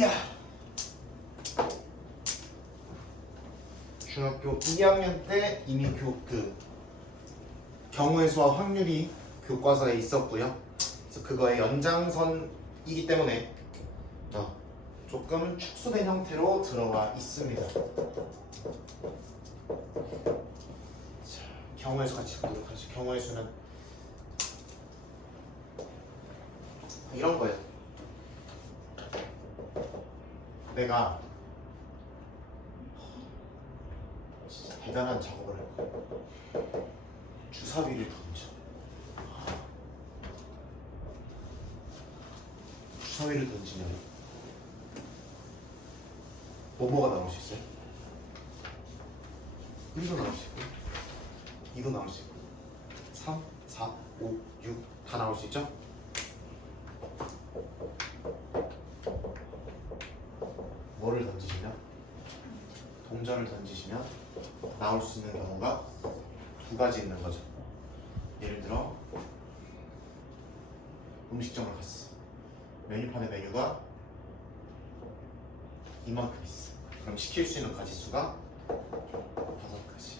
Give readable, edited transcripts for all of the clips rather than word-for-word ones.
으야. 중학교 2학년 때 이미 경우의 수와 확률이 교과서에 있었고요. 그래서 그거의 연장선이기 때문에 조금 축소된 형태로 들어와 있습니다. 자, 경우의 수 같이 보도록 하죠. 경우의 수는 이런 거예요. 내가 진짜 대단한 작업을 할 거야. 주사위를 던져. 주사위를 던지면 뭐가 나올 수 있어요? 1도 나올 수 있고 2도 나올 수 있고 3, 4, 5, 6 다 나올 수 있죠? 뭐를 던지시면? 동전을 던지시면 나올 수 있는 경우가 두 가지 있는 거죠. 예를 들어 음식점을 갔어. 메뉴판에 메뉴가 이만큼 있어. 그럼 시킬 수 있는 가짓수가 5가지.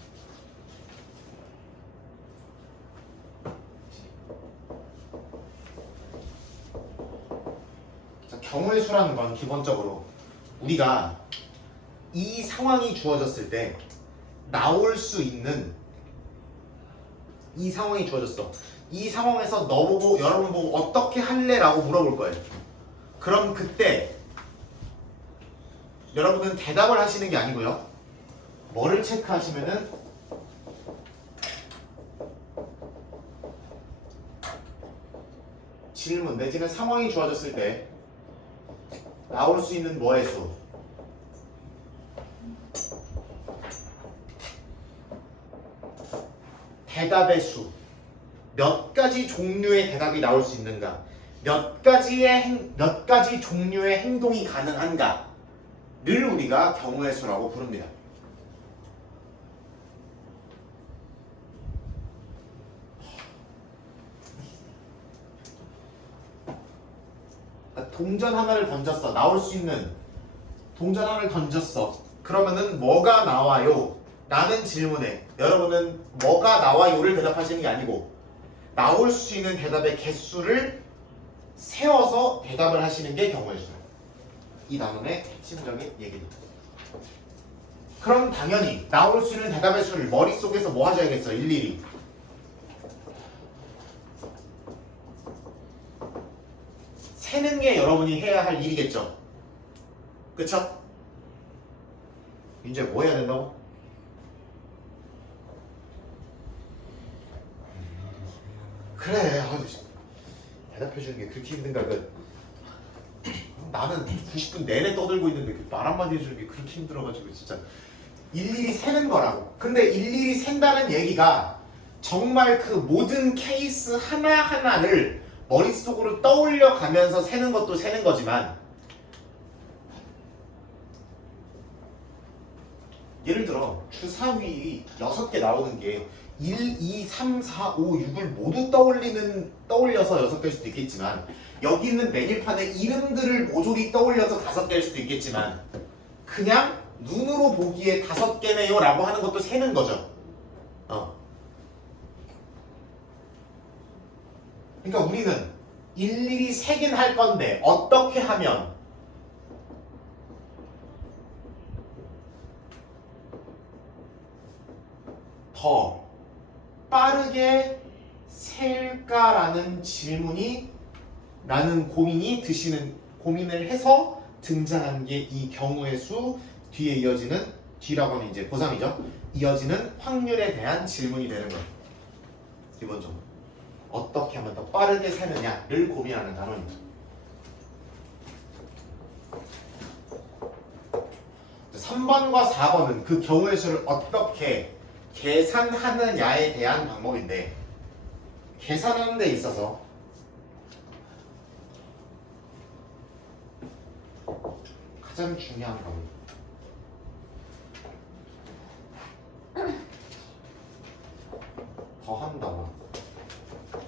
자, 경우의 수라는 건 기본적으로 우리가 이 상황이 주어졌을 때 나올 수 있는 이 상황이 주어졌어. 이 상황에서 여러분 보고 어떻게 할래? 라고 물어볼 거예요. 그럼 그때 여러분은 대답을 하시는 게 아니고요. 뭐를 체크하시면은 질문 내지는 상황이 주어졌을 때 나올 수 있는 뭐의 수? 대답의 수. 몇 가지 종류의 대답이 나올 수 있는가? 몇 가지 종류의 행동이 가능한가? 를 우리가 경우의 수라고 부릅니다. 동전 하나를 던졌어. 나올 수 있는 동전 하나를 던졌어. 그러면은 뭐가 나와요? 라는 질문에 여러분은 뭐가 나와요를 대답하시는 게 아니고 나올 수 있는 대답의 개수를 세워서 대답을 하시는 게 경우의 수예요. 이 단원의 핵심적인 얘기입니다. 그럼 당연히 나올 수 있는 대답의 수를 머릿속에서 뭐 하셔야겠어? 일일이 세는 게 여러분이 해야 할 일이겠죠? 그쵸? 이제 뭐 해야 된다고? 그래, 대답해주는 게 그렇게 힘든가? 나는 90분 내내 떠들고 있는데 말 한마디 해주는 게 그렇게 힘들어가지고 진짜 일일이 세는 거라고. 근데 일일이 센다는 얘기가 정말 그 모든 케이스 하나하나를 머릿속으로 떠올려 가면서 세는 것도 세는 거지만 예를 들어 주사위 6개 나오는 게 1, 2, 3, 4, 5, 6을 모두 떠올려서 6개일 수도 있겠지만 여기 있는 메뉴판의 이름들을 모조리 떠올려서 5개일 수도 있겠지만 그냥 눈으로 보기에 5개네요 라고 하는 것도 세는 거죠. 그러니까 우리는 일일이 세긴 할 건데 어떻게 하면 더 빠르게 셀까라는 라는 고민을 해서 등장한 게 이 경우의 수 뒤에 이어지는 뒤라고 하면 이제 고3이죠. 이어지는 확률에 대한 질문이 되는 거예요. 기본적으로 어떻게 하면 더 빠르게 세느냐를 고민하는 단원입니다. 3번과 4번은 그 경우의 수를 어떻게 계산하느냐에 대한 방법인데 계산하는 데 있어서 가장 중요한 건 더한다와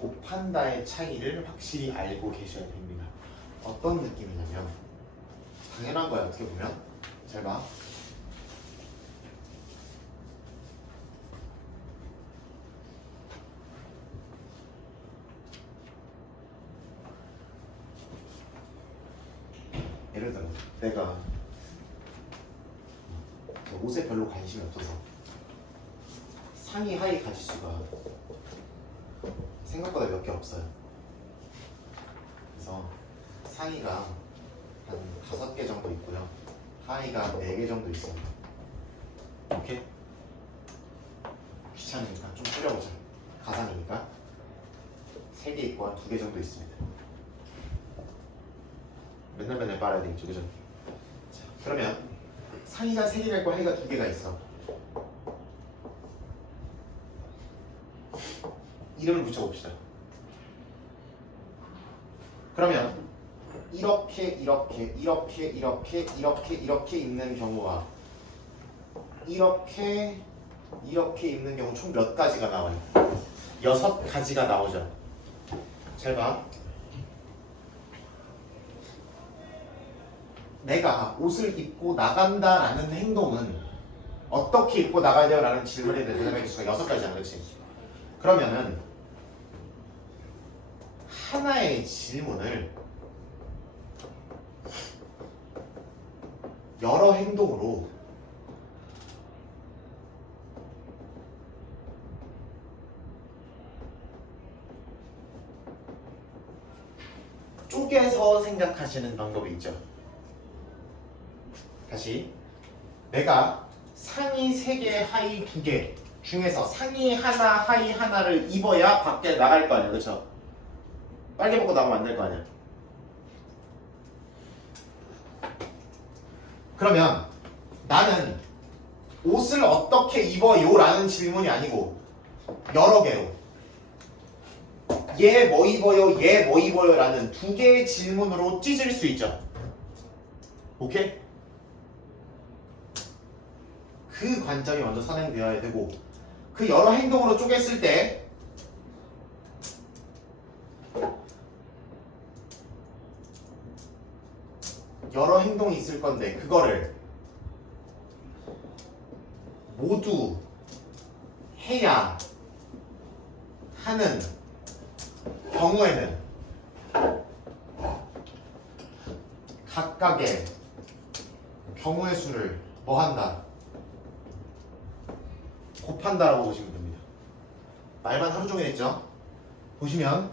곱한다의 차이를 확실히 알고 계셔야 됩니다. 어떤 느낌이냐면 당연한 거야 어떻게 보면. 잘 봐. 예를 들어 내가 옷에 별로 관심이 없어서 상의 하의 가지수가 생각보다 몇 개 없어요. 그래서 상의가 한 5개 정도 있고요. 하의가 4개 정도 있어요. 오케이? 귀찮으니까 좀 줄여보자. 가상이니까 3개 있고 한 2개 정도 있습니다. 맨날 빨아야 되겠죠, 그죠? 자, 그러면 상의가 3개가 있고 하의가 2개가 있어. 이름을 붙여봅시다. 그러면 이렇게 있는 경우와 이렇게 있는 경우 총 몇 가지가 나와요? 6가지가 나오죠. 잘 봐. 내가 옷을 입고 나간다라는 행동은 어떻게 입고 나가야 돼요? 라는 질문에 대한 대답의 개수가 6가지잖아. 그렇지? 그러면은 하나의 질문을 여러 행동으로 쪼개서 생각하시는 방법이 있죠. 다시 내가 상의 3개, 하의 2개 중에서 상의 하나, 하의 하나를 입어야 밖에 나갈 거 아니야. 그렇죠? 빨개 벗고 나가면 안 될 거 아니야. 그러면 나는 옷을 어떻게 입어요? 라는 질문이 아니고 여러 개로 얘 뭐 입어요? 얘 뭐 입어요? 라는 2개의 질문으로 찢을 수 있죠. 오케이? 그 관점이 먼저 선행되어야 되고 그 여러 행동으로 쪼갰을 때 여러 행동이 있을 건데 그거를 모두 해야 하는 경우에는 각각의 경우의 수를 뭐 한다? 곱한다라고 보시면 됩니다. 말만 하루 종일 했죠? 보시면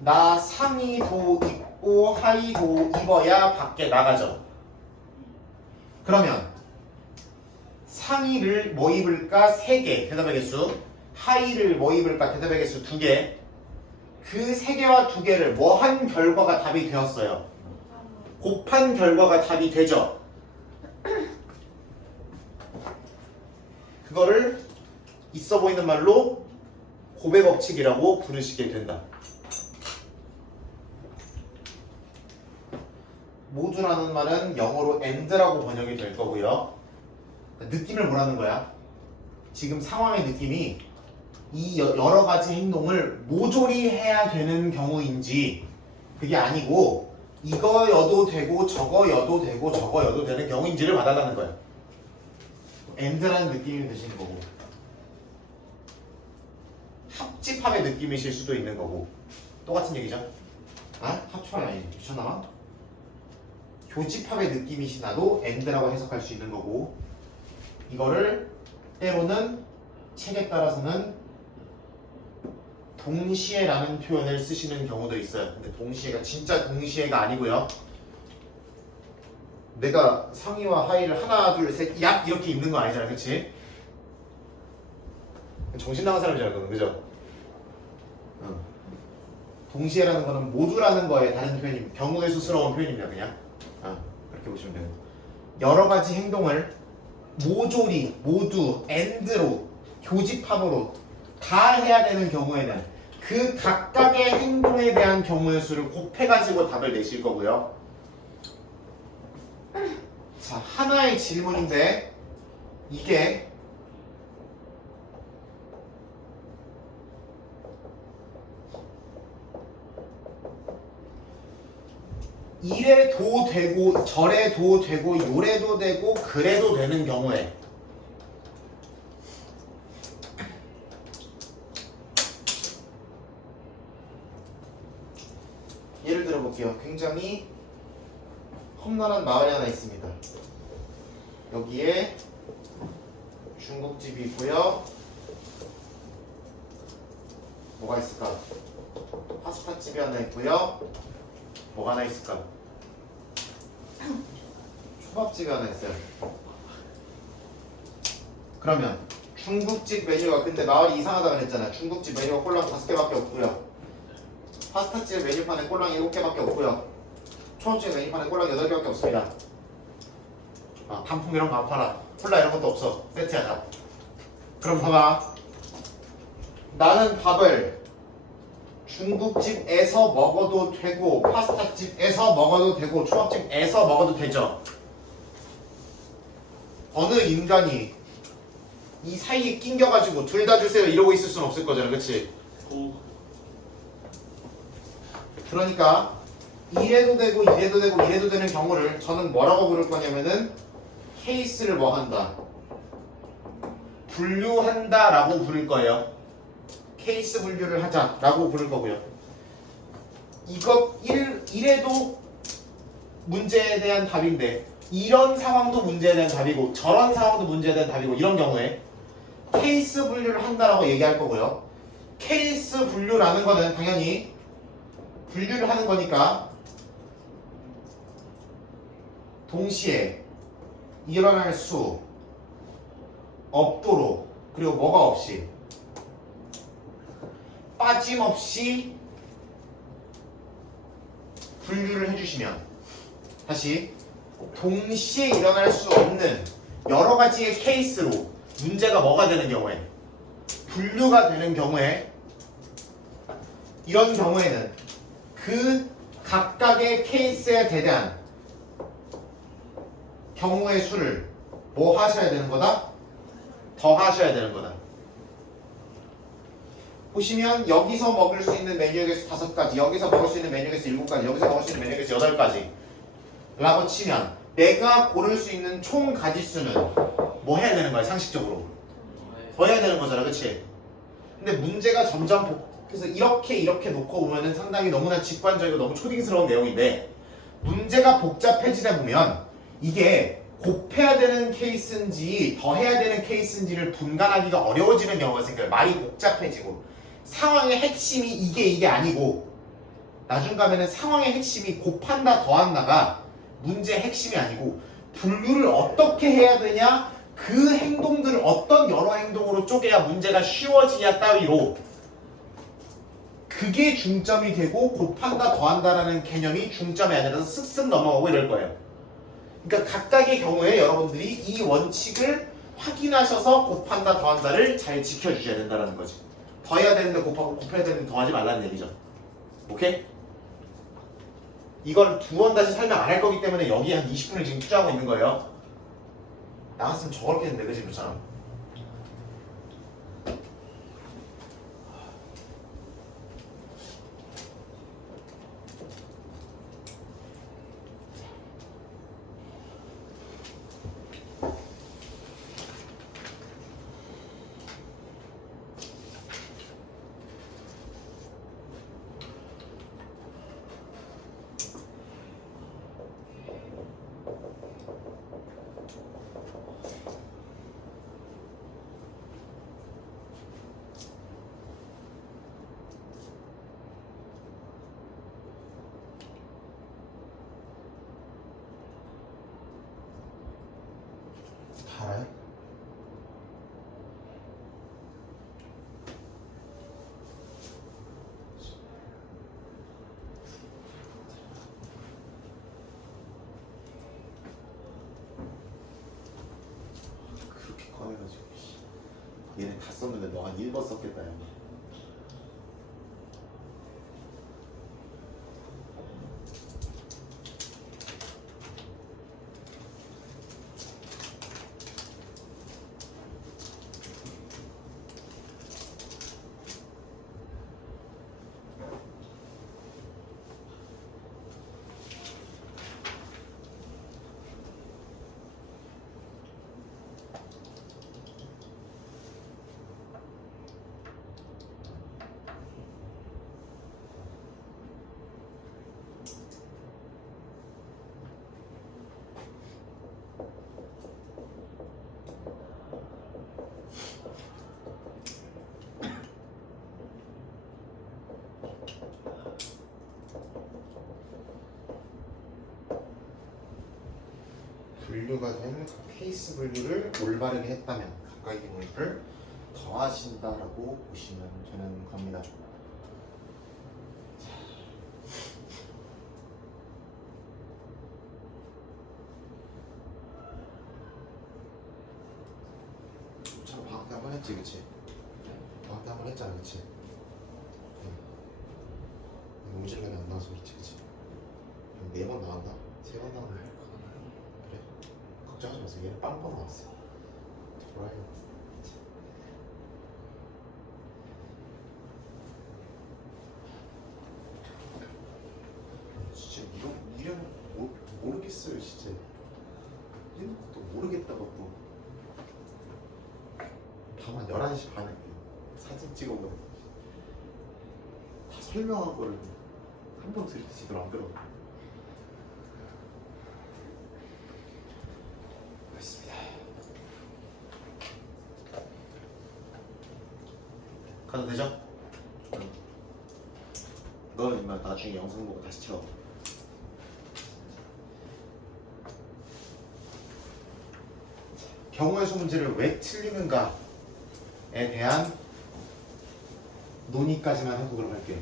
나 상의도 입고 하의도 입어야 밖에 나가죠. 그러면 상의를 뭐 입을까? 3개 대답의 개수. 하의를 뭐 입을까? 대답의 개수 2개. 그 3개와 2개를 뭐 한 결과가 답이 되었어요. 곱한 결과가 답이 되죠. 그거를 있어 보이는 말로 곱의 법칙이라고 부르시게 된다. 모두라는 말은 영어로 and라고 번역이 될 거고요. 느낌을 뭐라는 거야? 지금 상황의 느낌이 이 여러 가지 행동을 모조리 해야 되는 경우인지 그게 아니고 이거여도 되고 저거여도 되고 저거여도 되는 경우인지를 봐달라는 거야. and라는 느낌이 드시는 거고 합집합의 느낌이실 수도 있는 거고 똑같은 얘기죠? 아? 합집합이 아니지. 미쳤나? 교집합의 느낌이시나도 and라고 해석할 수 있는 거고 이거를 때로는 책에 따라서는 동시에라는 표현을 쓰시는 경우도 있어요. 근데 동시에가 진짜 동시에가 아니고요. 내가 상의와 하의를 하나 둘 셋 약 이렇게 입는 거 아니잖아. 그치? 정신 나간 사람인 줄 알거든. 그죠? 동시에라는 거는 모두라는 거에 다른 표현입니다. 경우의 수스러운 표현입니다. 그냥 그렇게 보시면 돼요. 여러 가지 행동을 모조리 모두 and로 교집합으로 다 해야 되는 경우에는 그 각각의 행동에 대한 경우의 수를 곱해가지고 답을 내실 거고요. 자, 하나의 질문인데 이게 이래도 되고 저래도 되고 요래도 되고 그래도 되는 경우에 예를 들어 볼게요. 굉장히 험난한 마을이 하나 있습니다. 여기에 중국집이 있고요. 뭐가 있을까? 파스타집이 하나 있고요. 뭐가 하나 있을까? 초밥집이 하나 있어요. 그러면 중국집 메뉴가 근데 마을이 이상하다 그랬잖아. 중국집 메뉴가 꼴랑 5개밖에 없고요. 파스타집 메뉴판에 꼴랑 7개밖에 없고요. 초밥집 메뉴판에 꼴랑 8개밖에 없습니다. 단품 이런 거 안 팔아. 콜라 이런 것도 없어. 세트하자. 그럼 봐봐. 나는 밥을 중국집에서 먹어도 되고 파스타집에서 먹어도 되고 초밥집에서 먹어도 되죠. 어느 인간이 이 사이에 낑겨가지고 둘 다 주세요 이러고 있을 수는 없을 거잖아. 그치? 그러니까 이래도 되고 이래도 되고 이래도 되는 경우를 저는 뭐라고 부를 거냐면은 케이스를 뭐 한다? 분류한다 라고 부를 거예요. 케이스 분류를 하자 라고 부를 거고요. 이래도 문제에 대한 답인데 이런 상황도 문제에 대한 답이고 저런 상황도 문제에 대한 답이고 이런 경우에 케이스 분류를 한다라고 얘기할 거고요. 케이스 분류라는 거는 당연히 분류를 하는 거니까 동시에 일어날 수 없도록 그리고 뭐가 없이 빠짐없이 분류를 해주시면 다시 동시에 일어날 수 없는 여러 가지의 케이스로 문제가 뭐가 되는 경우에 분류가 되는 경우에 이런 경우에는 그 각각의 케이스에 대한 경우의 수를 뭐 하셔야 되는 거다? 더 하셔야 되는 거다. 보시면 여기서 먹을 수 있는 메뉴의 개수 5가지, 여기서 먹을 수 있는 메뉴의 개수 7가지, 여기서 먹을 수 있는 메뉴의 개수 8가지 라고 치면 내가 고를 수 있는 총 가지수는 뭐 해야 되는 거야? 상식적으로 더 해야 되는 거잖아. 그치? 근데 문제가 점점 그래서 이렇게 놓고 보면은 상당히 너무나 직관적이고 너무 초딩스러운 내용인데 문제가 복잡해지다 보면 이게 곱해야 되는 케이스인지 더 해야 되는 케이스인지를 분간하기가 어려워지는 경우가 생겨요. 말이 복잡해지고 상황의 핵심이 이게 아니고 나중 가면은 상황의 핵심이 곱한다 더한다가 문제의 핵심이 아니고 분류를 어떻게 해야 되냐 그 행동들을 어떤 여러 행동으로 쪼개야 문제가 쉬워지냐 따위로 그게 중점이 되고 곱한다 더한다라는 개념이 중점이 아니라서 쓱쓱 넘어가고 이럴 거예요. 그러니까 각각의 경우에 여러분들이 이 원칙을 확인하셔서 곱한다 더한다를 잘 지켜주셔야 된다는 거지. 더해야 되는데 곱하고 곱해야 되는데 더하지 말라는 얘기죠. 오케이? 이걸 2번 다시 설명 안 할 거기 때문에 여기 한 20분을 지금 투자하고 있는 거예요. 나갔으면 적었겠는데 그지 그렇잖아. 알아요? 그렇게 꺼내가지고 얘네 다 썼는데 너 한 1번 썼겠다 야. 분류가 된 케이스 분류를 올바르게 했다면 가까이 경우를 더하신다라고 보시면 되는 겁니다. 참 방학 때 한번 했지, 그치? 방학 때 한번 했잖아, 그치? 너무 시간이 안 나와서 그렇지, 그치? 4번 나왔나? 3번 나왔나? 그래? 걱정하지 마세요. 얘는 빵빵 나왔어. 좋아요. 진짜 이런 모르겠어요, 진짜. 이런 것도 모르겠다고 또. 밤 한 11시 반에 사진 찍어보고 다 설명한 거를 한 번 들을 때 제대로 안 들어. 알겠습니다. 가도 되죠? 너는 임마 나중에 영상 보고 다시 채워. 경우의 수 문제를 왜 틀리는가에 대한 논의까지만 해보도록 할게요.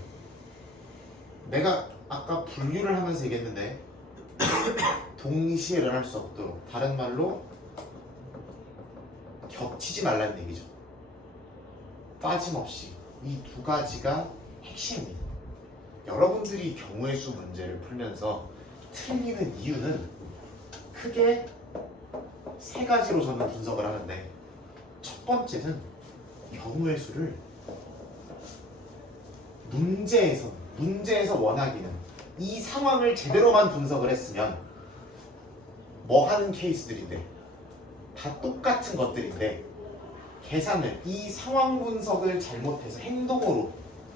내가 아까 분류를 하면서 얘기했는데 동시에 일어날 수 없도록, 다른 말로 겹치지 말라는 얘기죠. 빠짐없이 이 두 가지가 핵심입니다. 여러분들이 경우의 수 문제를 풀면서 틀리는 이유는 크게 3가지로 저는 분석을 하는데, 첫 번째는 경우의 수를 문제에서 원하기는 이 상황을 제대로만 분석을 했으면 뭐 하는 케이스들인데 다 똑같은 것들인데, 계산을 이 상황 분석을 잘못해서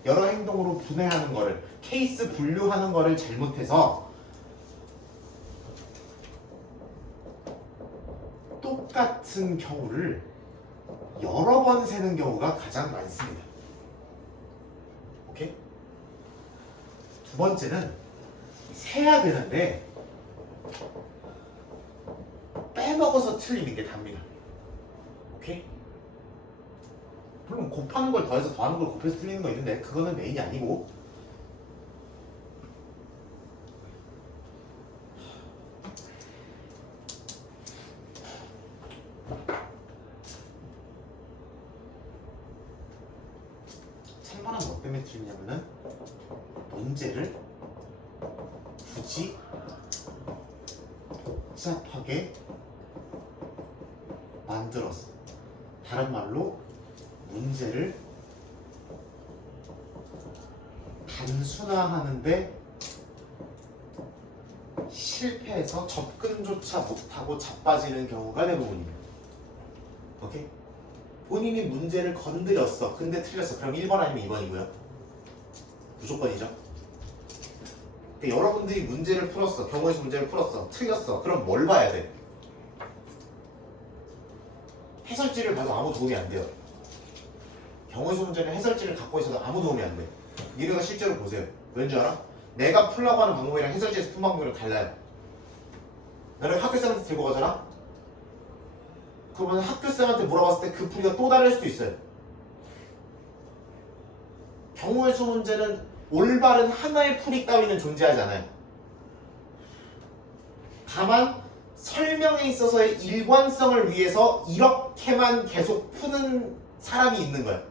여러 행동으로 분해하는 거를, 케이스 분류하는 거를 잘못해서 똑같은 경우를 여러 번 세는 경우가 가장 많습니다. 오케이? 두 번째는 세야 되는데 빼먹어서 틀리는 게 답니다. 오케이? 물론 곱하는 걸 더해서 더하는 걸 곱해서 틀리는 거 있는데 그거는 메인이 아니고, 찬반은 뭐 때문에 틀리냐면은 문제를 굳이 복잡하게 만들어서, 다른 말로 문제를 단순화하는데 실패해서 접근조차 못하고 자빠지는 경우가 대부분입니다. 오케이? 본인이 문제를 건드렸어. 근데 틀렸어. 그럼 1번 아니면 2번이고요. 무조건이죠. 그러니까 여러분들이 문제를 풀었어. 경우의 수 문제를 풀었어. 틀렸어. 그럼 뭘 봐야 돼? 해설지를 봐도 아무 도움이 안 돼요. 경우의 수 문제는 해설지를 갖고 있어도 아무 도움이 안 돼. 니네가 실제로 보세요. 왠지 알아? 내가 풀라고 하는 방법이랑 해설지에서 푸는 방법이랑 달라요. 너는 학교생한테 들고 가잖아? 그러면 학교생한테 물어봤을 때 그 풀이가 또 다를 수도 있어요. 경우의 수 문제는 올바른 하나의 풀이 따위는 존재하지 않아요. 다만 설명에 있어서의 일관성을 위해서 이렇게만 계속 푸는 사람이 있는 거예요.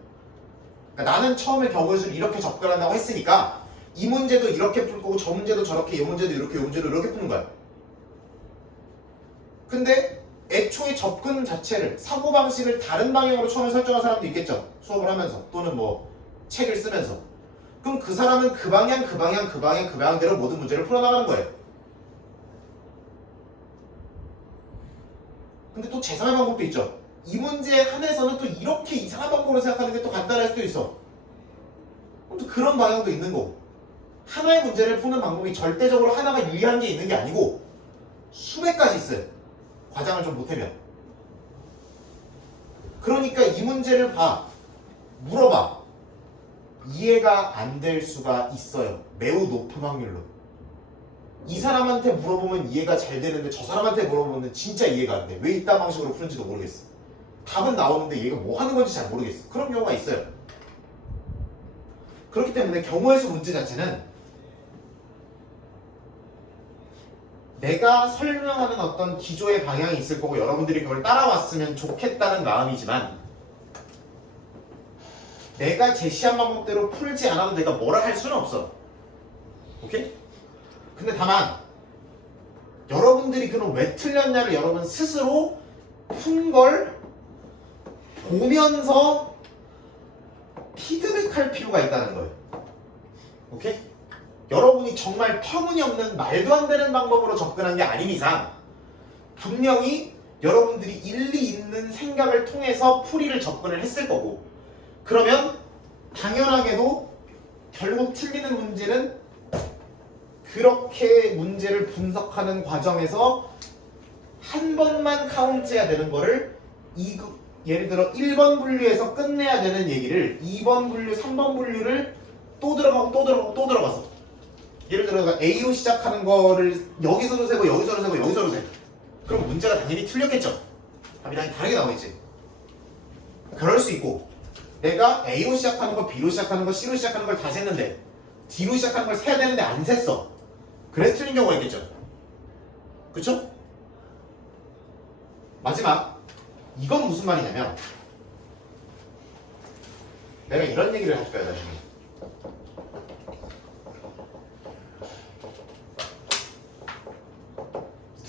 그러니까 나는 처음에 경우의 수를 이렇게 접근한다고 했으니까 이 문제도 이렇게 풀 거고 저 문제도 저렇게, 이 문제도 이렇게, 이 문제도 이렇게 푸는 거야. 근데 애초에 접근 자체를, 사고방식을 다른 방향으로 처음에 설정한 사람도 있겠죠. 수업을 하면서 또는 뭐 책을 쓰면서. 그럼 그 사람은 그 방향대로 모든 문제를 풀어나가는 거예요. 근데 또 제3의 방법도 있죠. 이 문제에 한해서는 또 이렇게 이상한 방법으로 생각하는 게 또 간단할 수도 있어. 그럼 또 그런 방향도 있는 거고. 하나의 문제를 푸는 방법이 절대적으로 하나가 유리한 게 있는 게 아니고 수백 가지 있어요. 과장을 좀 못하면. 그러니까 이 문제를 봐. 물어봐. 이해가 안 될 수가 있어요. 매우 높은 확률로. 이 사람한테 물어보면 이해가 잘 되는데 저 사람한테 물어보면 진짜 이해가 안 돼. 왜 이딴 방식으로 푸는지도 모르겠어. 답은 나오는데 얘가 뭐 하는 건지 잘 모르겠어. 그런 경우가 있어요. 그렇기 때문에 경우의 수 문제 자체는 내가 설명하는 어떤 기조의 방향이 있을 거고 여러분들이 그걸 따라왔으면 좋겠다는 마음이지만 내가 제시한 방법대로 풀지 않아도 내가 뭐라 할 수는 없어. 오케이? 근데 다만 여러분들이 그럼 왜 틀렸냐를 여러분 스스로 푼 걸 보면서 피드백할 필요가 있다는 거예요. 오케이? 여러분이 정말 터무니없는 말도 안 되는 방법으로 접근한 게 아닌 이상 분명히 여러분들이 일리 있는 생각을 통해서 풀이를 접근을 했을 거고 그러면 당연하게도 결국 틀리는 문제는 그렇게 문제를 분석하는 과정에서 한 번만 카운트해야 되는 거를 예를 들어 1번 분류에서 끝내야 되는 얘기를 2번 분류, 3번 분류를 또 들어가고 또 들어가고 또 들어가서 예를 들어 A로 시작하는 거를 여기서도 세고 여기서도 세고 여기서도 세고 그럼 문제가 당연히 틀렸겠죠. 답이 당연히 다르게 나오겠지. 그럴 수 있고 내가 A로 시작하는 거, B로 시작하는 거, C로 시작하는 걸 다 셌는데 D로 시작하는 걸 세야 되는데 안 셌어. 그래서 틀린 경우가 있겠죠. 그쵸? 마지막 이건 무슨 말이냐면 내가 이런 얘기를 해줄 거야 나중에.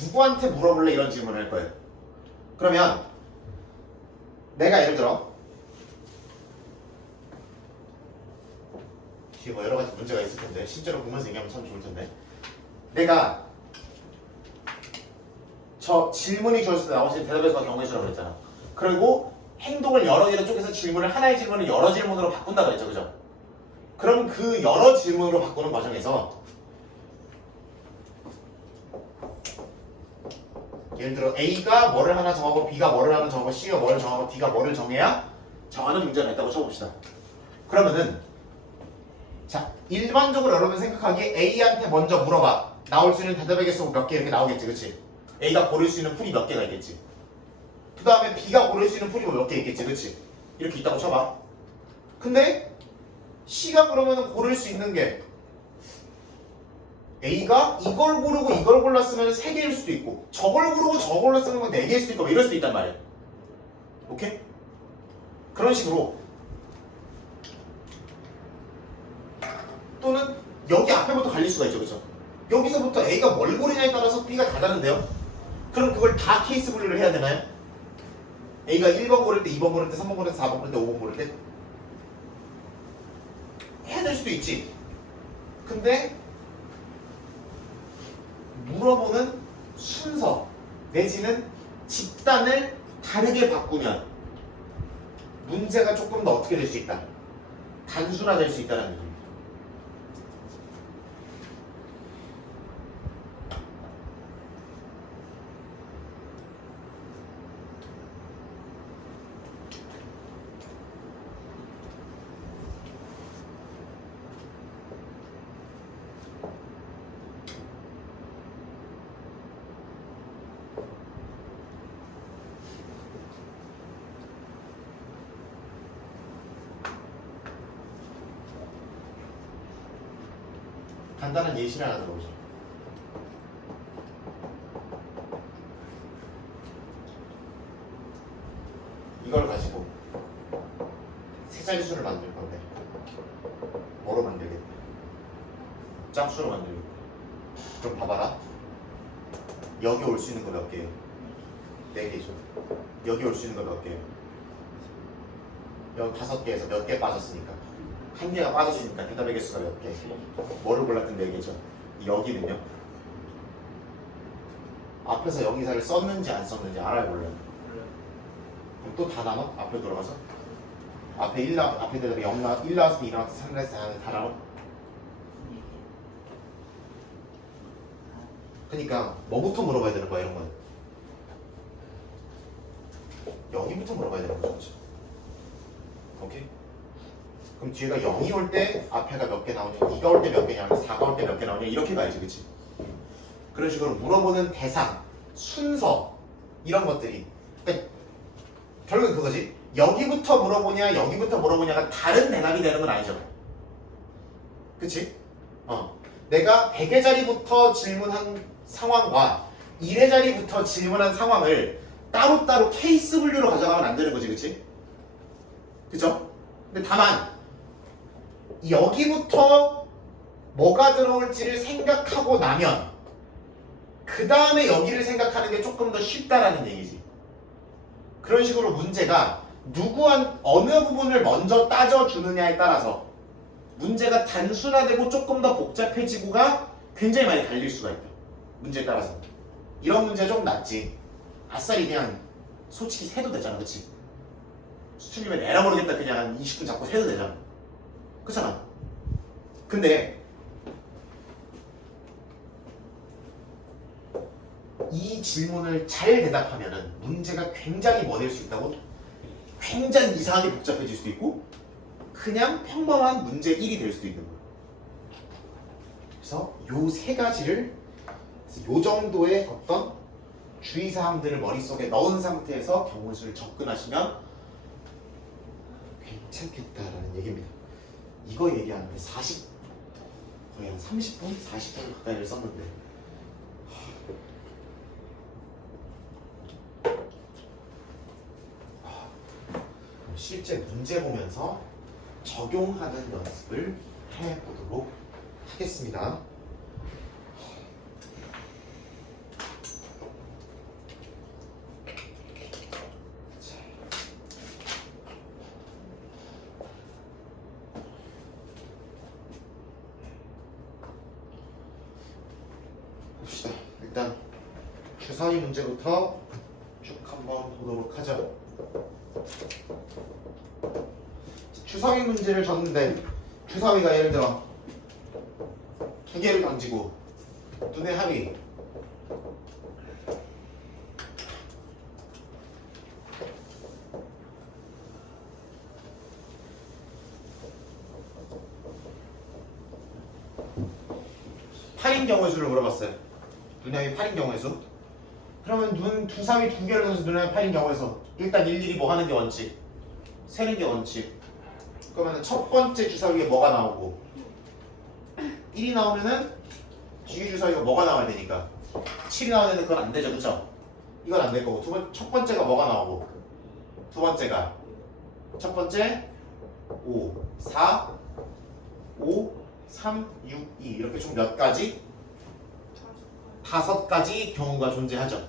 누구한테 물어볼래 이런 질문을 할 거예요. 그러면 내가 예를 들어 뒤에 뭐 여러 가지 문제가 있을 텐데 실제로 보면서 얘기하면 참 좋을 텐데 내가 저 질문이 주어졌을 때 나머지 대답에서 경우의 수라고 그랬잖아. 그리고 행동을 여러 개로 쪼개서 질문을 하나의 질문을 여러 질문으로 바꾼다 그랬죠. 그죠? 그럼 그 여러 질문으로 바꾸는 과정에서 예를 들어 A가 뭐를 하나 정하고 B가 뭐를 하나 정하고 C가 뭐를 정하고 D가 뭐를 정해야 정하는 문제가 있다고 쳐봅시다. 그러면은 자 일반적으로 여러분 생각하기에 A한테 먼저 물어봐. 나올 수 있는 대답의 개수 몇 개 이렇게 나오겠지. 그치? A가 고를 수 있는 풀이 몇 개가 있겠지. 그 다음에 B가 고를 수 있는 풀이 몇 개 있겠지. 그치? 이렇게 있다고 쳐봐. 근데 C가 그러면 고를 수 있는 게 A가 이걸 고르고 이걸 골랐으면 3개일 수도 있고 저걸 고르고 저걸 골랐으면 4개일 수도 있고 이럴 수도 있단 말이야. 오케이? 그런 식으로 또는 여기 앞에부터 갈릴 수가 있죠. 그죠? 여기서부터 A가 뭘 고르냐에 따라서 B가 다 다른데요? 그럼 그걸 다 케이스 분류를 해야 되나요? A가 1번 고를 때, 2번 고를 때, 3번 고를 때, 4번 고를 때, 5번 고를 때 해야 될 수도 있지. 근데 물어보는 순서 내지는 집단을 다르게 바꾸면 문제가 조금 더 어떻게 될 수 있다. 단순화될 수 있다는 얘기입니다. 간단한 예시를 하나 들어보죠. 이걸 가지고 세 자릿수를 만들 건데 뭐로 만들겠대? 짝수로 만들겠대. 그럼 봐봐라. 여기 올 수 있는 거 몇 개예요? 4개죠. 여기 올 수 있는 거 몇 개예요? 여기 5개에서 몇 개 빠졌으니까 한 개가 빠졌으니까 대답의 개수가 몇 개? 뭐를 골랐든 4개죠. 여기는요? 앞에서 여기사를 썼는지 안 썼는지 알아야 몰라요. 그럼 또 다 나눠? 앞에 들어가서? 앞에 대답이 0 나왔, 1 나왔을 때 2 나왔을 때 3 나왔을 때 다 나눠? 그러니까 뭐부터 물어봐야 되는 거야 이런 건? 여기부터 물어봐야 되는 거죠. 오케이? 그럼 뒤에가 0이 올 때 앞에가 몇 개 나오냐, 2가 올 때 몇 개냐, 4가 올 때 몇 개 나오냐 이렇게 가야지. 그치? 그런 식으로 물어보는 대상, 순서 이런 것들이 그러니까 결국은 그거지. 여기부터 물어보냐 여기부터 물어보냐가 다른 대답이 되는 건 아니죠. 그치? 내가 100의 자리부터 질문한 상황과 1의 자리부터 질문한 상황을 따로따로 케이스 분류로 가져가면 안 되는 거지. 그치? 그죠? 근데 다만 여기부터 뭐가 들어올지를 생각하고 나면 그 다음에 여기를 생각하는 게 조금 더 쉽다라는 얘기지. 그런 식으로 문제가 어느 부분을 먼저 따져주느냐에 따라서 문제가 단순화되고 조금 더 복잡해지고가 굉장히 많이 갈릴 수가 있다. 문제에 따라서. 이런 문제 좀 낫지. 아싸리 그냥 솔직히 세도 되잖아. 그치? 수틀리면 에라 모르겠다 그냥 한 20분 잡고 세도 되잖아. 그렇잖아. 근데 이 질문을 잘 대답하면은 문제가 굉장히 뭐 될 수 있다고? 굉장히 이상하게 복잡해질 수도 있고 그냥 평범한 문제 1이 될 수도 있는 거예요. 그래서 요 세 가지를 요 정도의 어떤 주의사항들을 머릿속에 넣은 상태에서 경우수를 접근하시면 괜찮겠다라는 얘기입니다. 이거 얘기하는데 거의 한 30분? 40분 가까이를 썼는데 실제 문제 보면서 적용하는 연습을 해보도록 하겠습니다. 봅시다. 일단 주사위 문제부터 쭉 한번 보도록 하죠. 주사위 문제를 줬는데 주사위가 예를 들어 두 개를 던지고 눈의 합이 팔인 경우의 수를 물어봤어요. 눈의 합이 8인 경우의 수. 그러면 주사위 두 개를 던져서 눈의 합이 8인 경우의 수. 일단 일일이 뭐 하는 게 원칙? 세는 게 원칙. 그러면 첫 번째 주사위에 뭐가 나오고 1이 나오면은 뒤에 주사위가 뭐가 나와야 되니까 7이 나와야 되는데 그건 안 되죠. 그쵸? 이건 안 될 거고 첫 번째가 뭐가 나오고 두 번째가 첫 번째 5, 4, 5, 3, 6, 2 이렇게 총 몇 가지? 5가지 경우가 존재하죠.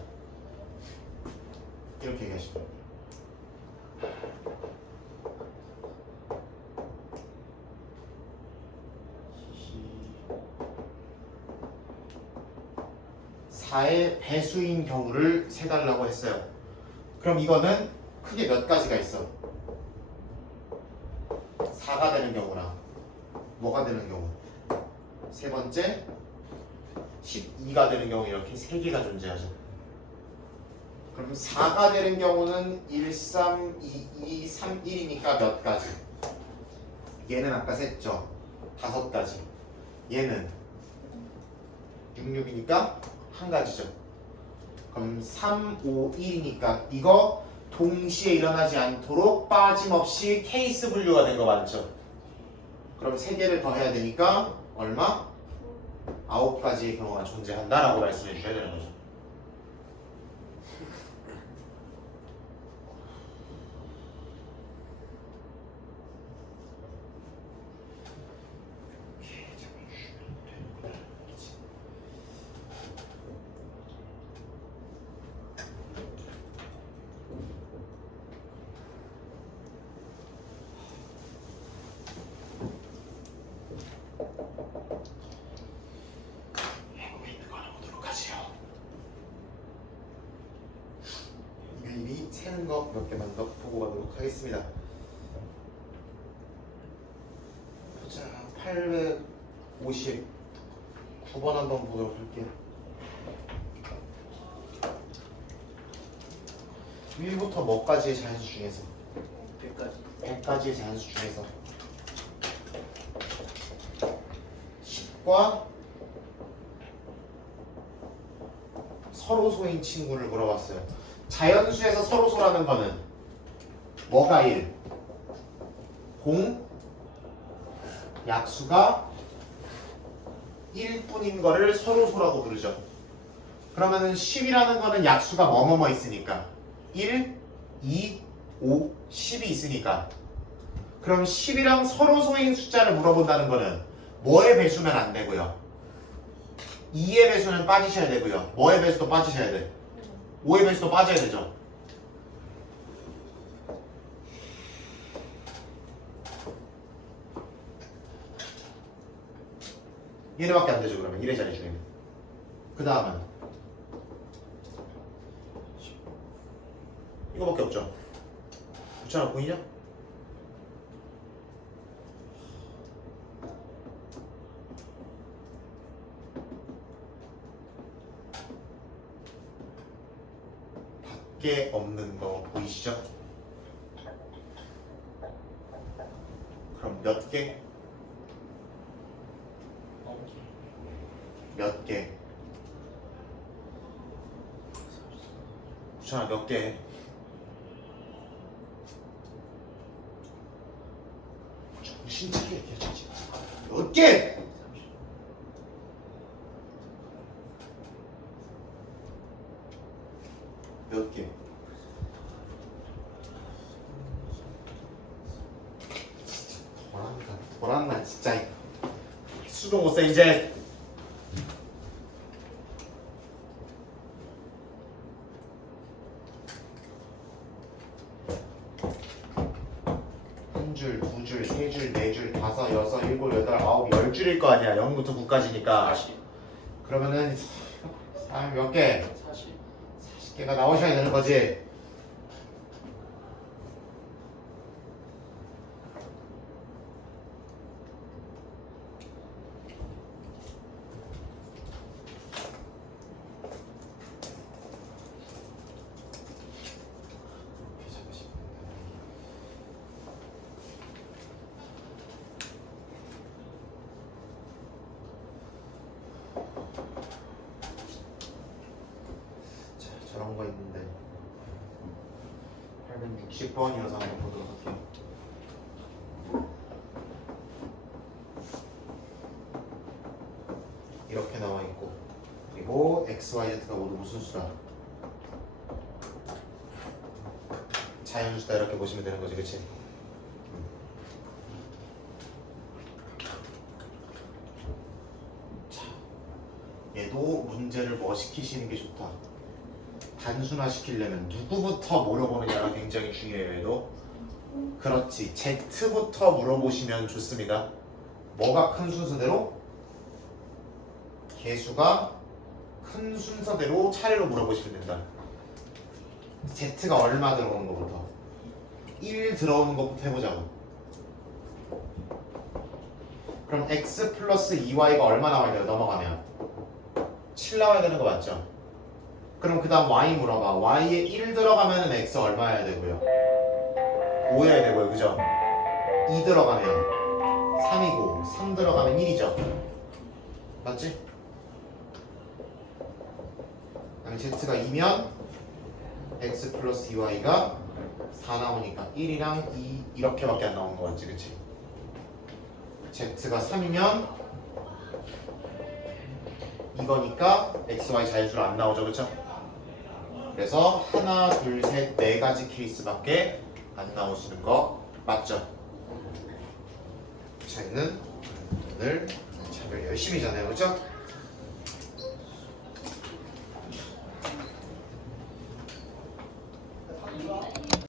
이렇게 얘기하시면 됩니다. 4의 배수인 경우를 세달라고 했어요. 그럼 이거는 크게 몇 가지가 있어? 4가 되는 경우랑 뭐가 되는 경우? 세 번째 12가 되는 경우 이렇게 3개가 존재하죠. 그럼 4가 되는 경우는 1, 3, 2, 2, 3, 1이니까 몇 가지? 얘는 아까 셌죠. 5가지. 얘는 6, 6이니까 한 가지죠. 그럼 3, 5, 1이니까 이거 동시에 일어나지 않도록 빠짐없이 케이스 분류가 된 거 맞죠? 그럼 3개를 더 해야 되니까 얼마? 9가지의 경우가 존재한다라고 말씀해 주셔야 되는 거죠. 미리 세는 거 몇 개만 더 보고 가도록 하겠습니다. 보자. 859번 한번 보도록 할게요. 1부터 뭐까지의 자연수 중에서? 100가지의 자연수 중에서 10과 서로소인 친구를 물어봤어요. 자연수에서 서로소라는 거는 뭐가 1? 공 약수가 1뿐인 거를 서로소라고 부르죠. 그러면은 10이라는 거는 약수가 뭐뭐뭐 있으니까 1, 2, 5, 10이 있으니까 그럼 10이랑 서로소인 숫자를 물어본다는 거는 뭐의 배수면 안 되고요. 2의 배수는 빠지셔야 되고요. 뭐의 배수도 빠지셔야 돼. 5의 배수도 빠져야 되죠. 얘네밖에 안 되죠. 그러면 1의 자리 중에. 그 다음은 이거밖에 없죠. 그렇잖아. 보이냐? 밖에 없는 거 보이시죠? 그럼 몇 개? 몇 개? 그렇잖아. 몇 개? 정신 차려 얘기하지. 몇 개? 몇 개? 돌았나 진짜. 수동 못써 이제. 한 줄, 두 줄, 세 줄, 네 줄, 다섯, 여섯, 일곱, 여덟, 아홉, 10줄일 거 아니야. 0부터 9까지니까. 40. 그러면은 사람 몇 개? 40개가 나오셔야 되는 거지. 저런 거 있는데 860번이어서 한번 보도록 할게요. 이렇게 나와 있고 그리고 x, y, z가 모두 무슨 수다? 자연수다. 이렇게 보시면 되는 거지, 그치? 자, 얘도 문제를 뭐 시키시는 게 좋다. 단순화 시키려면 누구부터 물어보느냐가 굉장히 중요해요. 얘도 그렇지. Z부터 물어보시면 좋습니다. 뭐가 큰 순서대로? 개수가 큰 순서대로 차례로 물어보시면 된다. Z가 얼마 들어오는 것부터 1 들어오는 것부터 해보자고. 그럼 X 플러스 2Y가 얼마 나와야 돼요? 넘어가면 7 나와야 되는 거 맞죠? 그럼 그 다음 y 물어봐. y에 1 들어가면 x 얼마여야 되고요? 5여야 되고요. 그죠? 2 들어가면 3이고 3 들어가면 1이죠. 맞지? 그럼 z가 2면 x 플러스 2y가 4 나오니까 1이랑 2 이렇게밖에 안 나오는 거 맞지? 그치? z가 3이면 이거니까 x, y 자연수로 안 나오죠. 그쵸? 그래서 하나, 둘, 셋, 네 가지 케이스밖에 안 나오시는 거 맞죠? 저희는 오늘 작별 열심히 잖아요, 그렇죠?